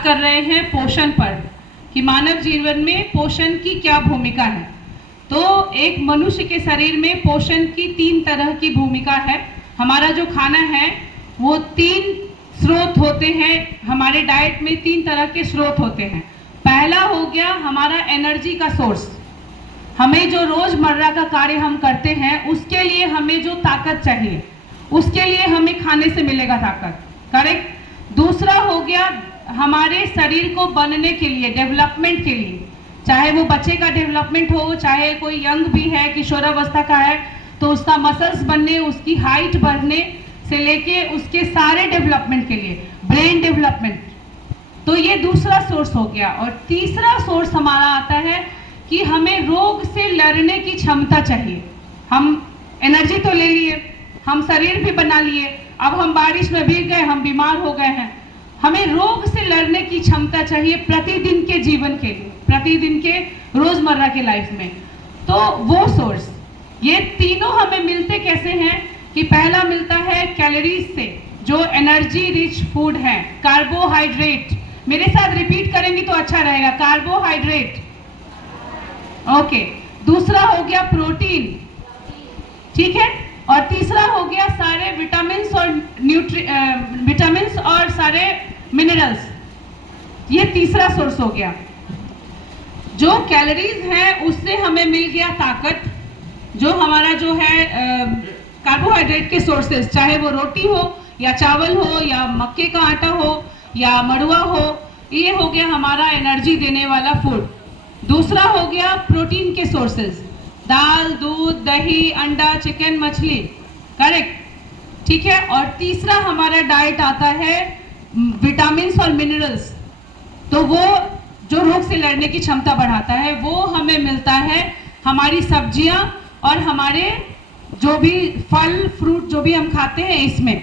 बात कर रहे हैं पोषण पर कि मानव जीवन में पोषण की क्या भूमिका है। तो एक मनुष्य के शरीर में पोषण की 3 तरह की भूमिका है। हमारा जो खाना है वो 3 स्रोत होते हैं। हमारे डाइट में 3 तरह के स्रोत होते हैं। पहला हो गया हमारा एनर्जी का सोर्स। हमें जो रोजमर्रा का कार्य हम करते हैं उसके लिए हमें जो ताकत चाहिए, उसके लिए हमें खाने से मिलेगा ताकत, करेक्ट। दूसरा हो गया हमारे शरीर को बनने के लिए, डेवलपमेंट के लिए, चाहे वो बच्चे का डेवलपमेंट हो, चाहे कोई यंग भी है, किशोरावस्था का है, तो उसका मसल्स बनने, उसकी हाइट बढ़ने से लेके उसके सारे डेवलपमेंट के लिए, ब्रेन डेवलपमेंट। तो ये दूसरा सोर्स हो गया। और तीसरा सोर्स हमारा आता है कि हमें रोग से लड़ने की क्षमता चाहिए। हम एनर्जी तो ले लिए, हम शरीर भी बना लिए, अब हम बारिश में भीग गए, हम बीमार हो गए हैं, हमें रोग से लड़ने की क्षमता चाहिए प्रतिदिन के जीवन के लिए, प्रतिदिन के रोजमर्रा के लाइफ में। तो वो सोर्स, ये तीनों हमें मिलते कैसे हैं कि पहला मिलता है कैलोरीज से, जो एनर्जी रिच फूड है, कार्बोहाइड्रेट। मेरे साथ रिपीट करेंगे तो अच्छा रहेगा, कार्बोहाइड्रेट, ओके। दूसरा हो गया प्रोटीन, ठीक है। और तीसरा हो गया सारे विटामिन्स और विटामिन्स और सारे मिनरल्स। ये तीसरा सोर्स हो गया। जो कैलोरीज है उससे हमें मिल गया ताकत। जो हमारा जो है कार्बोहाइड्रेट के सोर्सेस, चाहे वो रोटी हो या चावल हो या मक्के का आटा हो या मड़ुआ हो, ये हो गया हमारा एनर्जी देने वाला फूड। दूसरा हो गया प्रोटीन के सोर्सेस, दाल, दूध, दही, अंडा, चिकन, मछली, करेक्ट, ठीक है। और तीसरा हमारा डाइट आता है विटामिन्स और मिनरल्स। तो वो जो रोग से लड़ने की क्षमता बढ़ाता है, वो हमें मिलता है हमारी सब्जियां और हमारे जो भी फल फ्रूट जो भी हम खाते हैं इसमें।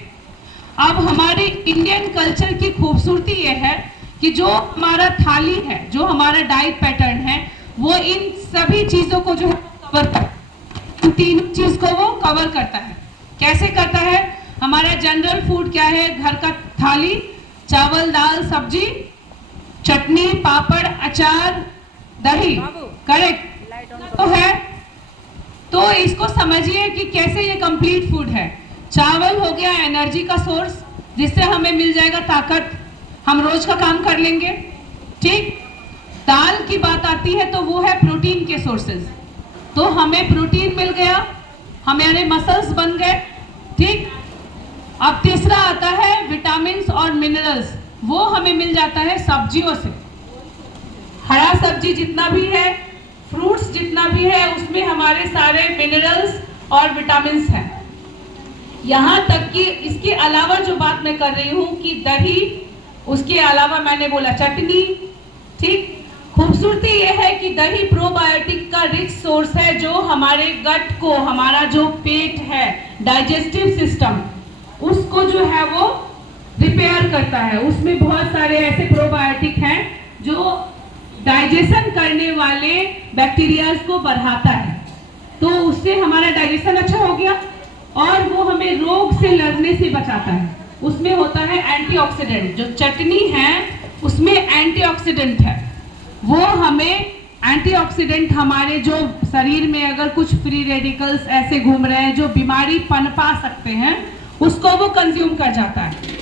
अब हमारे इंडियन कल्चर की खूबसूरती ये है कि जो हमारा थाली है, जो हमारा डाइट पैटर्न है, वो इन सभी चीजों को जो कवर करता है, 3 चीज को वो कवर करता है। कैसे करता है? हमारा जनरल फूड क्या है? घर का थाली, चावल, दाल, सब्जी, चटनी, पापड़, अचार, दही, करेक्ट तो है। तो इसको समझिए कि कैसे ये कंप्लीट फूड है। चावल हो गया एनर्जी का सोर्स, जिससे हमें मिल जाएगा ताकत, हम रोज का काम कर लेंगे, ठीक। दाल की बात आती है तो वो है प्रोटीन के सोर्सेज, तो हमें प्रोटीन मिल गया, हमारे मसल्स बन गए, ठीक। अब तीसरा आता है विटामिन्स और मिनरल्स, वो हमें मिल जाता है सब्जियों से। हरा सब्जी जितना भी है, फ्रूट्स जितना भी है, उसमें हमारे सारे मिनरल्स और विटामिन्स हैं। यहाँ तक कि इसके अलावा जो बात मैं कर रही हूँ कि दही, उसके अलावा मैंने बोला चटनी, ठीक। खूबसूरती ये है कि दही प्रोबायोटिक का रिच सोर्स है, जो हमारे गट को, हमारा जो पेट है, डाइजेस्टिव सिस्टम, उसको जो है वो रिपेयर करता है। उसमें बहुत सारे ऐसे प्रोबायोटिक हैं जो डाइजेशन करने वाले बैक्टीरियाज को बढ़ाता है, तो उससे हमारा डाइजेशन अच्छा हो गया और वो हमें रोग से लड़ने से बचाता है। उसमें होता है एंटीऑक्सीडेंट, जो चटनी है उसमें एंटीऑक्सीडेंट है, वो हमें एंटीऑक्सीडेंट, हमारे जो शरीर में अगर कुछ फ्री रेडिकल्स ऐसे घूम रहे हैं जो बीमारी पनपा सकते हैं, उसको वो कंज्यूम कर जाता है।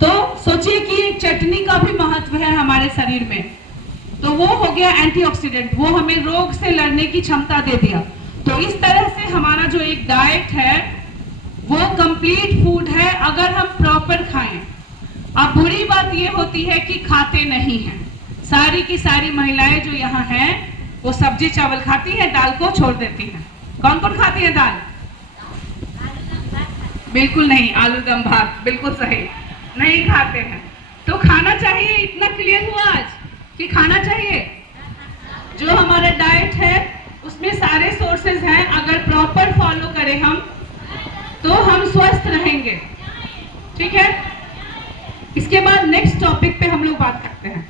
तो सोचिए कि चटनी का भी महत्व है हमारे शरीर में, तो वो हो गया एंटीऑक्सीडेंट, वो हमें रोग से लड़ने की क्षमता दे दिया। तो इस तरह से हमारा जो एक डाइट है वो कंप्लीट फूड है, अगर हम प्रॉपर खाएं। अब बुरी बात ये होती है कि खाते नहीं हैं। सारी की सारी महिलाएं जो यहाँ हैं वो सब्जी चावल खाती हैं, दाल को छोड़ देती हैं। कौन कौन खाती है दाल? बिल्कुल नहीं। आलू दम भात, बिल्कुल सही, नहीं खाते हैं। तो खाना चाहिए, इतना क्लियर हुआ आज कि खाना चाहिए। जो हमारा डाइट है उसमें सारे सोर्सेज हैं, अगर प्रॉपर फॉलो करें हम तो हम स्वस्थ रहेंगे, ठीक है। इसके बाद नेक्स्ट टॉपिक पे हम लोग बात करते हैं।